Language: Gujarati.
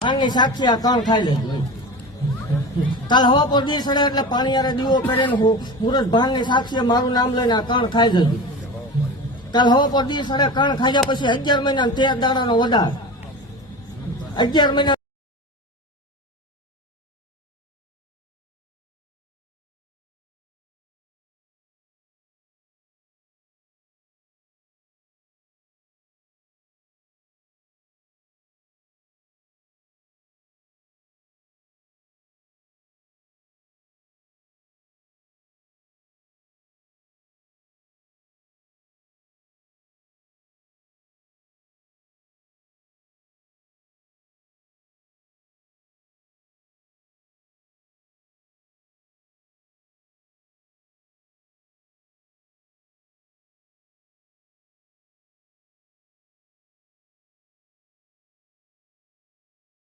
પાણી સાક્ષી આ કણ ખાઈ લે. કાલ હવા પર દી સડે એટલે પાણી યારે દીવો કરીને હું મુરત ભાંગની સાક્ષી મારું નામ લઈને આ કણ ખાઈ જજો કાલ હવા પર દી સડે કણ ખાઈ પછી અગિયાર મહિના તેર દાડાનો વધાર અગિયાર મહિના